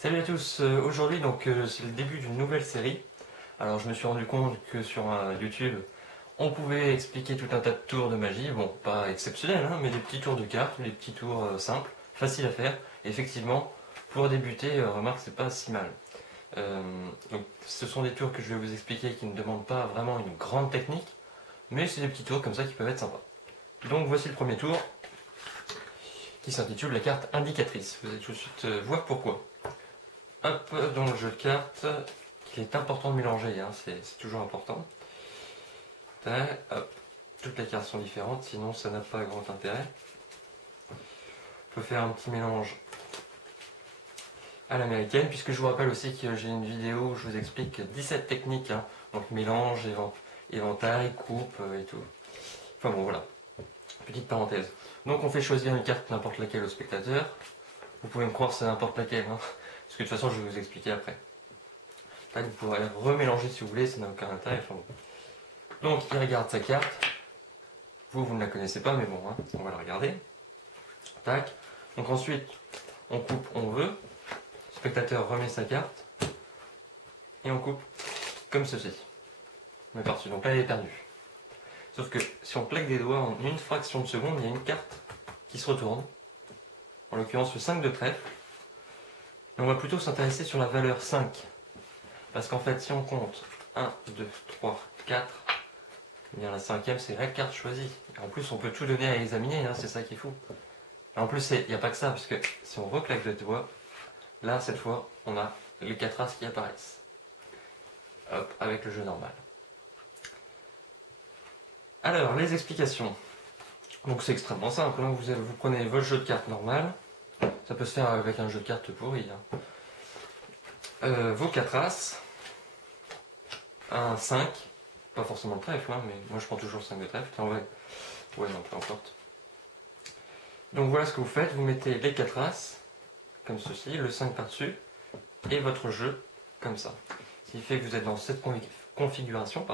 Salut à tous, aujourd'hui c'est le début d'une nouvelle série. Alors je me suis rendu compte que sur YouTube on pouvait expliquer tout un tas de tours de magie, bon pas exceptionnels hein, mais des petits tours de cartes, des petits tours simples, faciles à faire. Et effectivement pour débuter, remarque c'est pas si mal. Donc ce sont des tours que je vais vous expliquer qui ne demandent pas vraiment une grande technique, mais c'est des petits tours comme ça qui peuvent être sympas. Donc voici le premier tour qui s'intitule la carte indicatrice. Vous allez tout de suite voir pourquoi. Hop, dans le jeu de cartes, il est important de mélanger, hein, c'est toujours important. Hop, toutes les cartes sont différentes, sinon ça n'a pas grand intérêt. On peut faire un petit mélange à l'américaine, puisque je vous rappelle aussi que j'ai une vidéo où je vous explique 17 techniques, hein, donc mélange, éventail, coupe et tout. Enfin bon, voilà, petite parenthèse. Donc on fait choisir une carte n'importe laquelle au spectateur. Vous pouvez me croire c'est n'importe laquelle, hein. Parce que de toute façon, je vais vous expliquer après. Là, vous pourrez remélanger si vous voulez, ça n'a aucun intérêt. Enfin, bon. Donc, il regarde sa carte. Vous ne la connaissez pas, mais bon, hein, on va la regarder. Tac. Donc ensuite, on coupe, on veut. Le spectateur remet sa carte. Et on coupe comme ceci. On est parti. Donc là, elle est perdue. Sauf que si on claque des doigts en une fraction de seconde, il y a une carte qui se retourne. En l'occurrence, le 5 de trèfle. On va plutôt s'intéresser sur la valeur 5. Parce qu'en fait, si on compte 1, 2, 3, 4, eh bien la cinquième, c'est la carte choisie. Et en plus, on peut tout donner à examiner, hein, c'est ça qui est fou. Et en plus, il n'y a pas que ça, parce que si on reclaque le doigt, là, cette fois, on a les 4 as qui apparaissent. Hop, avec le jeu normal. Alors, les explications. Donc c'est extrêmement simple, hein. Vous prenez votre jeu de cartes normal. Ça peut se faire avec un jeu de cartes pourri. Hein. Vos 4 as, un 5, pas forcément le trèfle, hein, mais moi je prends toujours le 5 de trèfle. Tiens, ouais, non, peu importe. Donc voilà ce que vous faites, vous mettez les 4 as, comme ceci, le 5 par-dessus, et votre jeu, comme ça. Ce qui fait que vous êtes dans cette configuration,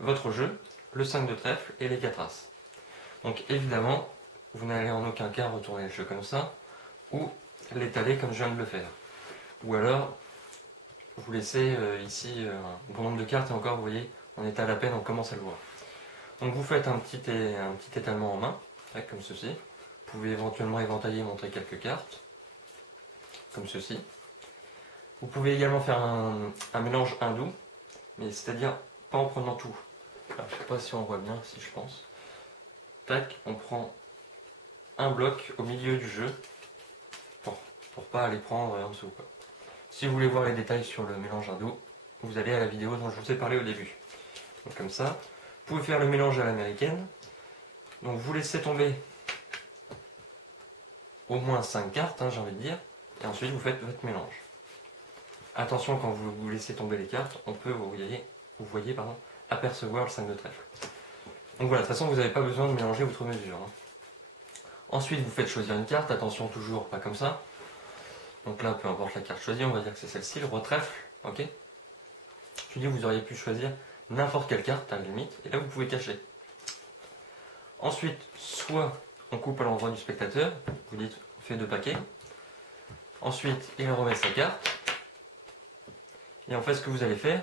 votre jeu, le 5 de trèfle et les 4 as. Donc évidemment, vous n'allez en aucun cas retourner le jeu comme ça, ou l'étaler comme je viens de le faire. Ou alors, vous laissez ici un bon nombre de cartes, et encore, vous voyez, on étale à peine, on commence à le voir. Donc vous faites un petit étalement en main, comme ceci. Vous pouvez éventuellement éventailler et montrer quelques cartes, comme ceci. Vous pouvez également faire un mélange hindou, mais c'est-à-dire pas en prenant tout. Alors, je ne sais pas si on voit bien, si je pense. Tac, on prend un bloc au milieu du jeu, pour pas aller prendre en dessous, quoi. Si vous voulez voir les détails sur le mélange hindou, vous allez à la vidéo dont je vous ai parlé au début. Donc comme ça, vous pouvez faire le mélange à l'américaine. Donc vous laissez tomber au moins 5 cartes, hein, j'ai envie de dire, et ensuite vous faites votre mélange. Attention, quand vous laissez tomber les cartes, on peut, vous voyez, apercevoir le 5 de trèfle. Donc voilà, de toute façon vous n'avez pas besoin de mélanger outre mesure. Hein. Ensuite vous faites choisir une carte, attention toujours pas comme ça. Donc là, peu importe la carte choisie, on va dire que c'est celle-ci, le roi trèfle, ok. Je dis, vous auriez pu choisir n'importe quelle carte à la limite, et là vous pouvez cacher. Ensuite, soit on coupe à l'endroit du spectateur, vous dites, on fait 2 paquets. Ensuite, il remet sa carte. Et en fait, ce que vous allez faire,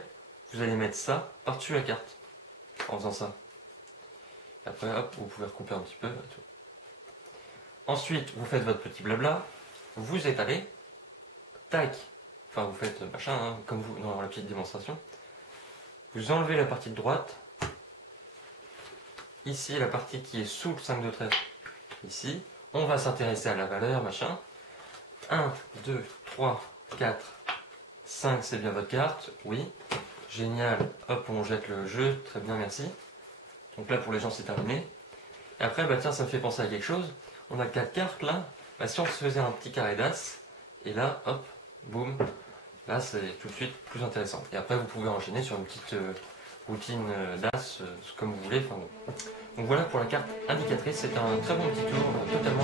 vous allez mettre ça par-dessus la carte, en faisant ça. Et après, hop, vous pouvez recouper un petit peu. Tout. Ensuite, vous faites votre petit blabla, vous étalez. Tac, enfin vous faites machin, hein, comme vous dans la petite démonstration. Vous enlevez la partie de droite. Ici, la partie qui est sous le 5 de trèfle. Ici, on va s'intéresser à la valeur, machin. 1, 2, 3, 4, 5, c'est bien votre carte. Oui, génial. Hop, on jette le jeu. Très bien, merci. Donc là, pour les gens, c'est terminé. Et après, bah tiens, ça me fait penser à quelque chose. On a 4 cartes là. Bah, si on se faisait un petit carré d'as, et là, hop, boum, là c'est tout de suite plus intéressant. Et après vous pouvez enchaîner sur une petite routine d'as, comme vous voulez. Enfin, bon. Donc voilà pour la carte indicatrice, c'est un très bon petit tour, totalement